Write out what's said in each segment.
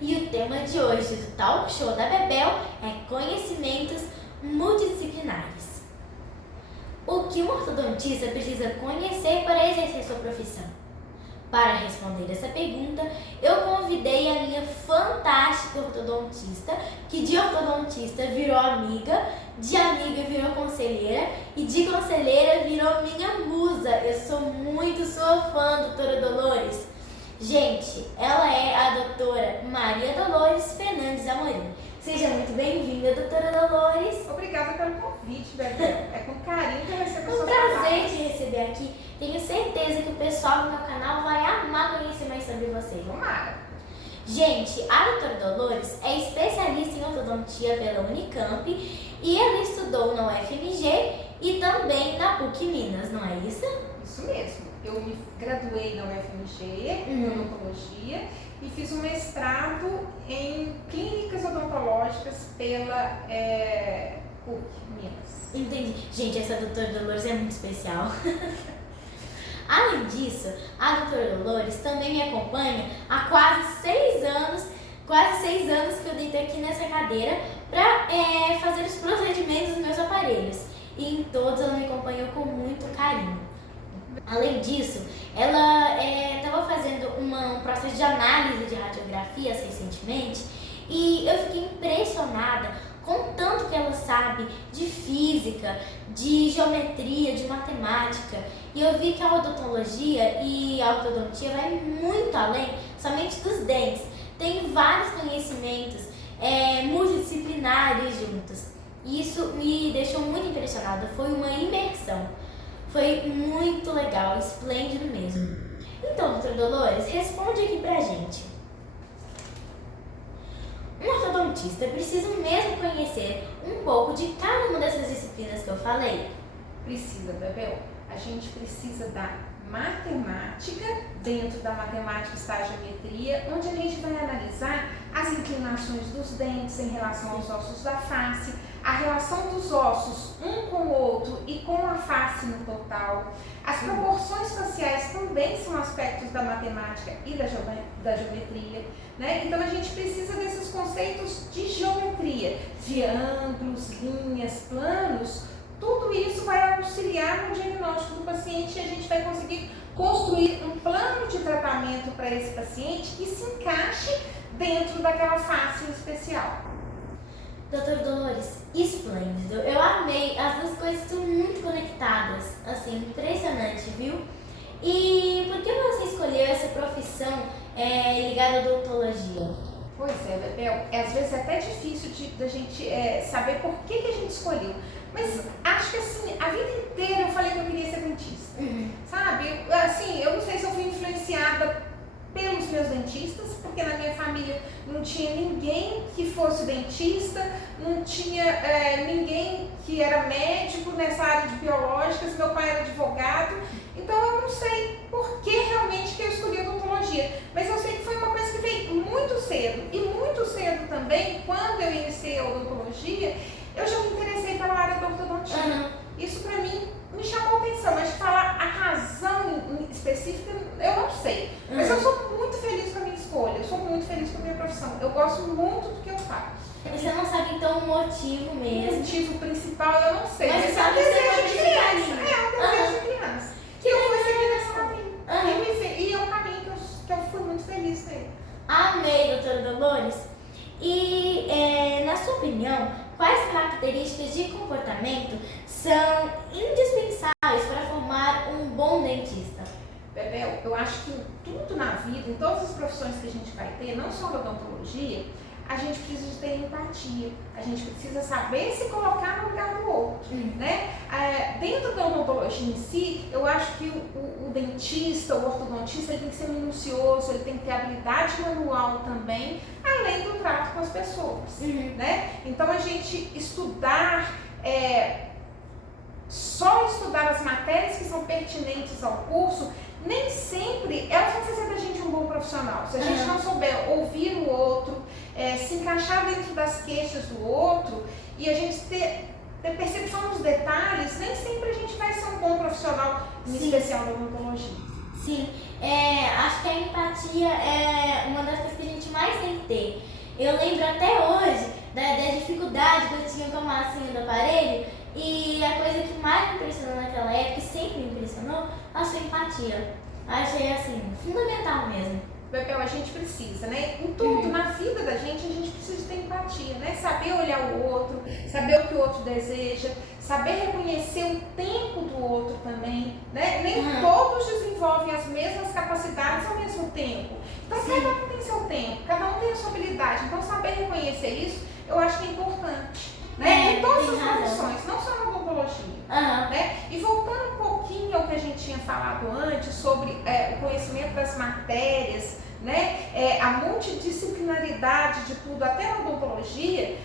e o tema de hoje do Talk Show da Bebel é conhecimentos multidisciplinares. O que um ortodontista precisa conhecer para exercer sua profissão? Para responder essa pergunta, eu convidei a minha fantástica ortodontista, que de ortodontista virou amiga, de amiga virou conselheira e de conselheira virou minha musa. Eu sou muito sua fã, doutora Dolores. Gente, ela é a doutora Maria Dolores Fernandes Amorim. Seja muito bem-vinda, doutora Dolores. Obrigada pelo convite, Bebel. É com carinho que eu recebo a sua prazer palavra. te receber aqui. Tenho certeza que o pessoal do meu canal vai amar conhecer mais sobre você. Tomara. Gente, a doutora Dolores é especialista em ortodontia pela Unicamp e ela estudou na UFMG e também na PUC Minas, não é isso? Isso mesmo. Eu me graduei na UFMG, em odontologia, e fiz um mestrado em clínicas odontológicas pela PUC Minas. Entendi. Gente, essa doutora Dolores é muito especial. Além disso, a doutora Dolores também me acompanha há quase 6 anos que eu deito aqui nessa cadeira para fazer os procedimentos dos meus aparelhos. E em todos ela me acompanhou com muito carinho. Além disso, ela estava fazendo um processo de análise de radiografias recentemente e eu fiquei impressionada com o tanto que ela sabe de física, de geometria, de matemática. E eu vi que a odontologia e a ortodontia vai muito além somente dos dentes. Tem vários conhecimentos multidisciplinares juntos. E isso me deixou muito impressionada. Foi uma imersão. Foi muito legal, esplêndido mesmo. Então, doutora Dolores, responde aqui pra gente. Um ortodontista precisa mesmo conhecer um pouco de cada uma dessas disciplinas que eu falei? Precisa, Bebel. A gente precisa da matemática, dentro da matemática está a geometria, onde a gente vai analisar as inclinações dos dentes em relação aos ossos da face, a relação dos ossos um com o outro e com a face no total. As proporções faciais também são aspectos da matemática e da geometria, né? Então a gente precisa desses conceitos de geometria, de ângulos, linhas, planos. Tudo isso vai auxiliar no diagnóstico do paciente e a gente vai conseguir construir um plano de tratamento para esse paciente que se encaixe dentro daquela face especial. Doutora Dolores, esplêndido. Eu amei. As duas coisas estão muito conectadas. Assim, impressionante, viu? E por que você escolheu essa profissão ligada à odontologia? Pois é, Bebel. Às vezes é até difícil da gente saber por que a gente escolheu. Mas acho que assim, a vida inteira eu falei que eu queria ser dentista. Sabe? Eu não sei se eu fui influenciada pelos meus dentistas, porque na minha família não tinha ninguém que fosse dentista, não tinha ninguém que era médico nessa área de biológicas, meu pai era advogado, então eu não sei por que realmente que eu escolhi odontologia, mas eu sei que foi uma coisa que veio muito cedo, e muito cedo também, quando eu iniciei a odontologia, eu já me interessei pela área da ortodontia. Isso pra mim me chamou a atenção, mas falar a razão específica eu não sei. Mas eu sou muito feliz com a minha escolha, eu sou muito feliz com a minha profissão. Eu gosto muito do que eu faço. Você não sabe então o motivo O mesmo. motivo principal eu não sei. Mas é um sabe que você desejo vai de ficar criança. ali. É um desejo de criança. Que eu fui seguir nesse caminho. E é um caminho que eu fui muito feliz nele. Amei, doutora Dolores. E, na sua opinião, quais características de comportamento são indispensáveis para formar um bom dentista? Bebel, eu acho que em tudo na vida, em todas as profissões que a gente vai ter, não só da odontologia, a gente precisa ter empatia, a gente precisa saber se colocar no lugar do outro, né? Dentro da odontologia em si, eu acho que o dentista, o ortodontista, ele tem que ser minucioso, ele tem que ter habilidade manual também, além do trato com as pessoas, né? Então a gente estudar, só estudar as matérias que são pertinentes ao curso, nem sempre elas vão fazer da gente um bom profissional. Se a gente não souber ouvir o outro, se encaixar dentro das queixas do outro e a gente ter percepção dos detalhes, nem sempre a gente vai ser um bom profissional, em especial da odontologia. Sim, acho que a empatia é uma das coisas que a gente mais mais tem que ter. Eu lembro até hoje da dificuldade que eu tinha com a massinha do aparelho, e a coisa que mais me impressionou naquela época, e sempre me impressionou, a sua empatia. Achei assim, fundamental mesmo. Bebel, a gente precisa, né? Em tudo, na vida da gente, a gente precisa ter empatia, né? Saber olhar o outro, saber o que o outro deseja, saber reconhecer o tempo do outro também, né? Nem todos desenvolvem as mesmas capacidades ao mesmo tempo. Então, cada um tem seu tempo, cada um tem a sua habilidade. Então, saber reconhecer isso, eu acho que é importante, né? Em todas as profissões, não só na odontologia. Né? E voltando um pouquinho ao que a gente tinha falado antes sobre o conhecimento das matérias, né? A multidisciplinaridade de tudo, até na odontologia,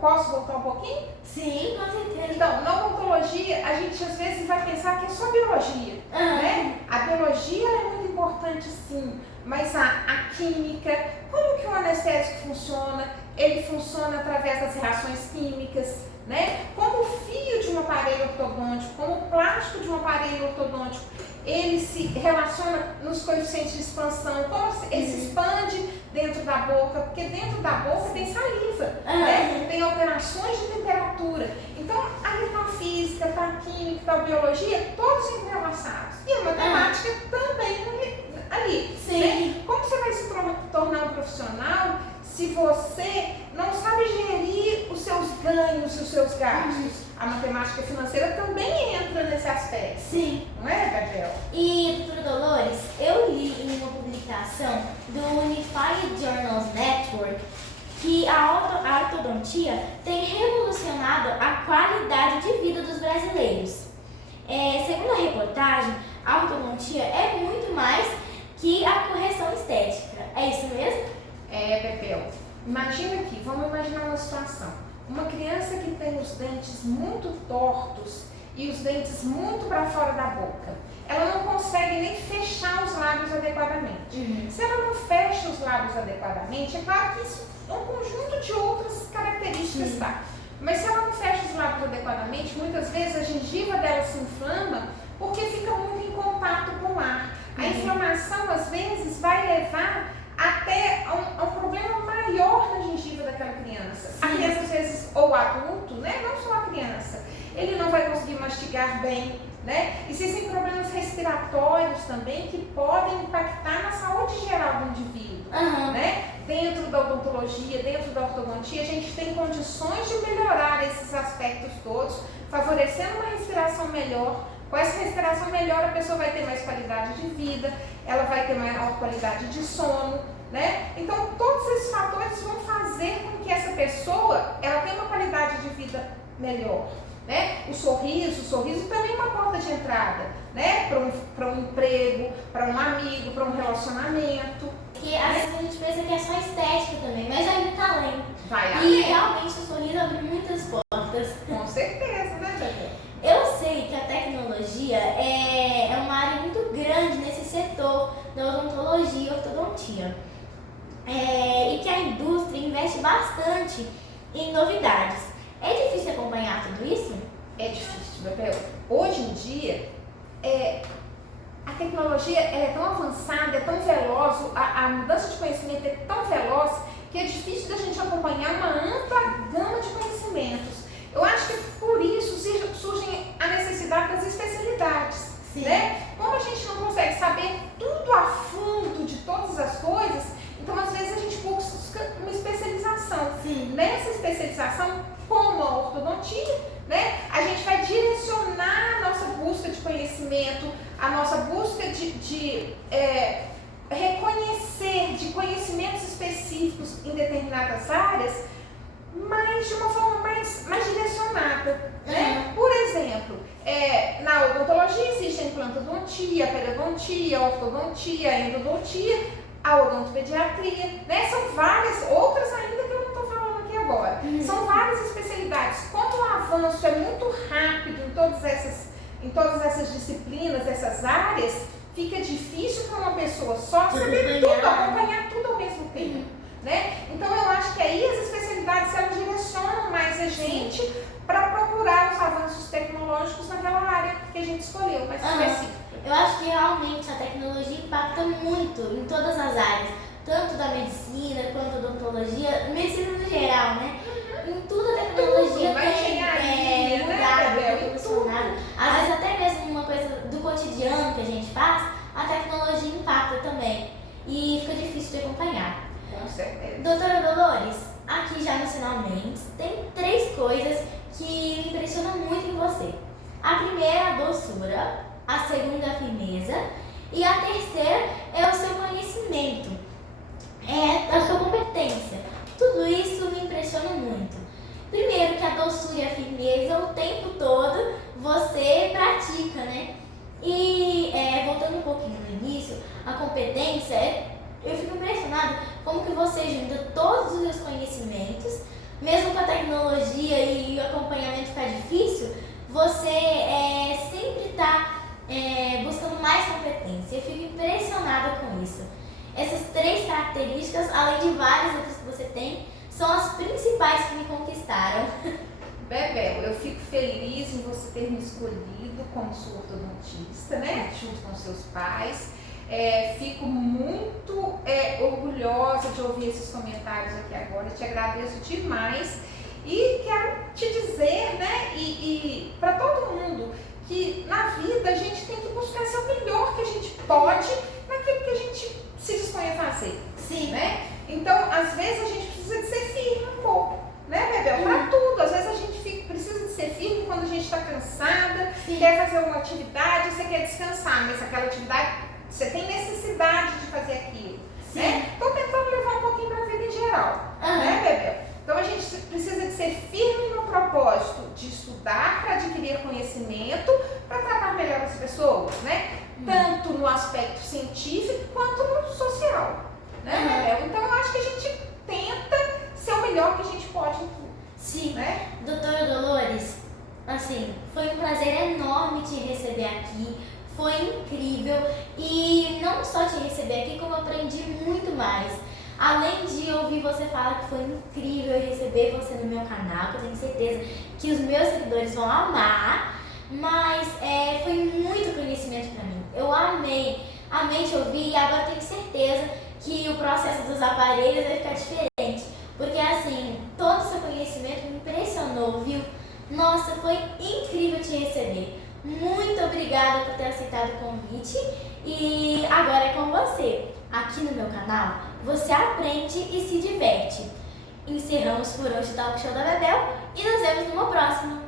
posso voltar um pouquinho? Sim, com certeza. Então, na odontologia, a gente às vezes vai pensar que é só biologia, né? A biologia é muito importante sim, mas a química, como que o anestésico funciona? Ele funciona através das reações químicas, né? Como o fio de um aparelho ortodôntico, como o plástico de um aparelho ortodôntico, ele se relaciona nos coeficientes de expansão, como ele se expande dentro da boca, porque dentro da boca tem saliva, né? Tem alterações de temperatura. Então, ali está a física, está a química, está a biologia, todos entrelaçados. E a matemática também ali. Sim. Né? Como você vai se tornar um profissional se você não sabe gerir os seus ganhos e os seus gastos? A matemática financeira também entra nesse aspecto. Sim. Não é, Gabriel? E, doutora Dolores, eu li em uma publicação do Unified Journals Network que a ortodontia tem revolucionado a qualidade de vida dos brasileiros. Segundo a reportagem, a ortodontia é muito mais que a correção estética. É isso mesmo? Bebel, imagina aqui, vamos imaginar uma situação. Uma criança que tem os dentes muito tortos e os dentes muito para fora da boca. Ela não consegue nem fechar os lábios adequadamente. Se ela não fecha os lábios adequadamente, é claro que isso é um conjunto de outras características, tá? Mas se ela não fecha os lábios adequadamente, muitas vezes a gengiva dela se inflama porque fica muito em contato com o ar. A inflamação, às vezes, vai levar até a um problema maior na gengiva daquela criança. A criança, às vezes, ou o adulto, né? Não só a criança, ele não vai conseguir mastigar bem, né? Existem problemas respiratórios também que podem impactar na saúde geral do indivíduo, né? Dentro da odontologia, dentro da ortodontia, a gente tem condições de melhorar esses aspectos todos, favorecendo uma respiração melhor. Com essa respiração melhor, a pessoa vai ter mais qualidade de vida, ela vai ter maior qualidade de sono, né? Então, todos esses fatores vão fazer com que essa pessoa, ela tenha uma qualidade de vida melhor, né? O sorriso também é uma porta de entrada, né? Para um emprego, para um amigo, para um relacionamento. Que às vezes a gente pensa que é só estética também, mas ainda está além. Vai além. E realmente o sorriso abre muitas portas. Com certeza, né, Bebel? Eu sei que a tecnologia é uma área muito grande nesse setor da odontologia e ortodontia. E que a indústria investe bastante em novidades. É difícil acompanhar tudo isso? É difícil, Bebel. Hoje em dia, a tecnologia é tão avançada, é tão veloz, a mudança de conhecimento é tão veloz que é difícil da gente acompanhar uma ampla gama de conhecimentos. Eu acho que por isso surge a necessidade das especialidades, né? Como a gente não consegue saber tudo a fundo de todas as coisas, então às vezes a gente busca uma especialização. Nessa especialização, como a ortodontia, né? A gente vai direcionar a nossa busca de conhecimento, a nossa busca de reconhecer de conhecimentos específicos em determinadas áreas, mas de uma forma mais direcionada, né? Por exemplo, na odontologia existe a implantodontia, a periodontia, a ortodontia, a endodontia, a odontopediatria, né? São várias, outras ainda que eu não estou falando aqui agora. São várias especialidades. Como o avanço é muito rápido em todas essas disciplinas, essas áreas, fica difícil para uma pessoa só saber tudo, acompanhar tudo ao mesmo tempo. Né? Então eu acho que aí as especialidades elas direcionam mais a gente para procurar os avanços tecnológicos naquela área que a gente escolheu, mais específica. Eu acho que realmente a tecnologia impacta muito em todas as áreas, tanto da medicina quanto da odontologia, medicina no geral, né? Em tudo a tecnologia tem mudado, evolucionado. Às vezes até mesmo uma coisa do cotidiano que a gente faz, a tecnologia impacta também. E fica difícil de acompanhar. Com certeza. Doutora Dolores, aqui já no Sinalmente, tem 3 coisas que me impressionam muito em você. A primeira é a doçura, a segunda é a firmeza e a terceira é o seu conhecimento, é a sua competência. Tudo isso me impressiona muito. Primeiro que a doçura e a firmeza o tempo todo você pratica, né? E voltando um pouquinho no início, a competência, eu fico impressionada como que você junta todos os seus conhecimentos, mesmo com a tecnologia e o acompanhamento ficar difícil, você sempre está buscando mais competência. Eu fico impressionada com isso. Essas 3 características, além de várias outras que você tem, são as principais que me conquistaram. Bebel, eu fico feliz em você ter me escolhido como sua ortodontista, né? Junto com seus pais. Fico muito orgulhosa de ouvir esses comentários aqui agora. Te agradeço demais e quero te dizer, né? E para todo mundo que na vida a gente tem que buscar ser o melhor que a gente pode naquilo que a gente se dispõe a fazer. Sim. Né? Então, às vezes a gente precisa de ser firme um pouco, né, Bebel? Para tudo. Às vezes a gente precisa de ser firme quando a gente está cansada, quer fazer uma atividade, você quer descansar, mas aquela atividade, você tem necessidade de fazer aquilo. Né? Estou tentando levar um pouquinho para a vida em geral, né, Bebel? Então a gente precisa de ser firme no propósito de estudar para adquirir conhecimento, para tratar melhor as pessoas, né? Tanto no aspecto científico quanto no social. Né, Bebel? Então eu acho que a gente tenta ser o melhor que a gente pode em tudo. Sim. Né? Doutora Dolores, assim, foi um prazer enorme te receber aqui. Foi incrível e não só te receber aqui, como aprendi muito mais. Além de ouvir você falar que foi incrível receber você no meu canal, que eu tenho certeza que os meus seguidores vão amar, mas foi muito conhecimento para mim. Eu amei te ouvir e agora tenho certeza que o processo dos aparelhos vai ficar diferente. Porque assim, todo o seu conhecimento me impressionou, viu? Nossa, foi incrível te receber. Muito obrigada por ter aceitado o convite e agora é com você. Aqui no meu canal, você aprende e se diverte. Encerramos por hoje o Talk Show da Bebel e nos vemos numa próxima.